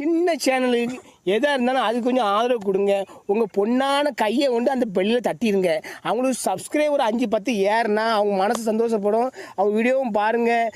சின்ன சேனலுக்கு எதாக இருந்தாலும் அது கொஞ்சம் ஆதரவு கொடுங்க. உங்கள் பொண்ணான கையை கொண்டு அந்த பெல்லில் தட்டிடுங்க. அவங்களுக்கு சப்ஸ்கிரைபர் 5-10 ஏறுனா அவங்க மனசு சந்தோஷப்படும். அவங்க வீடியோவும் பாருங்கள்.